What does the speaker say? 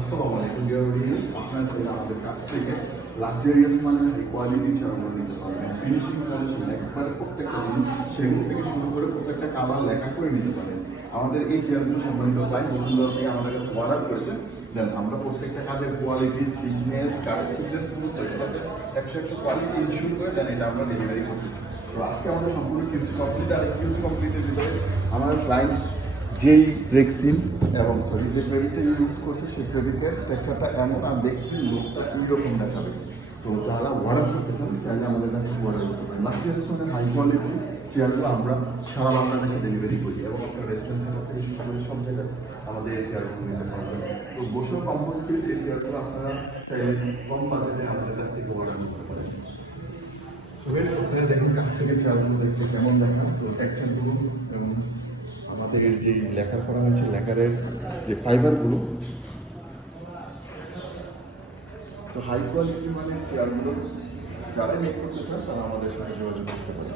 আসসালামু আলাইকুম dear audience, আপনারা চাইলে আমাদের কাছ থেকে লাক্সারিয়াস মানে হাই কোয়ালিটি চেয়ারগুলো নিতে পারবেন। ফিনিশিং কন্ডিশন একবারে প্রত্যেকটা জিনিস সেগুলো থেকে শুরু করে প্রত্যেকটা কালার লেখা করে নিতে পারেন। আমাদের এই চেয়ারগুলো সম্মানিত ক্লায়েন্ট বসুন্ধরা থেকে আমাদের কাছে অর্ডার করেছে। দেন আমরা প্রত্যেকটা কাজের কোয়ালিটি, থিকনেস, কার্ড থিকনেস পুরো 100 কোয়ালিটি ইনশিওর করে দেন এটা আমরা ডেলিভারি করতেছি। তো আজকে আমাদের সম্পূর্ণ কিউসি কমপ্লিট, আর এই কিউসি কমপ্লিটের ভিতরে আমাদের ক্লায়েন্ট যেই রেক্সিন এবং যে ফেব্রিকটা ইউজ করছে সেই ফেব্রিকের টেক্সচারটা এমন আর দেখতে লোকটা এইরকম দেখাবে। তো যারা অর্ডার করতে চান চাইলে আমাদের কাছে অর্ডার করতে পারেন। লাক্সারিয়াস মানে হাই কোয়ালিটি চেয়ারগুলো আমরা সারা বাংলাদেশে ডেলিভারি করি এবং আপনার রেস্টুরেন্ট সেন্টার থেকে শুরু করে সব জায়গায় আমাদের এই চেয়ারগুলো নিতে পারবেন। তো বসেও কমফোর্ট ফিল এই চেয়ারগুলো আপনারা চাইলে কম বাজেটে আমাদের কাছ থেকে অর্ডার করতে পারেন। সো বেশ, আপনারা দেখেন কাছ থেকে চেয়ারগুলো দেখতে কেমন দেখা, তো টেক্সচারগুলো এবং আমাদের যে লেখা করা হয়েছে লেখারের যে ফাইবারগুলো, তো হাই কোয়ালিটি মানে চেয়ারগুলো যারা মেক করতে চান তারা আমাদের সাথে যোগাযোগ করতে পারে।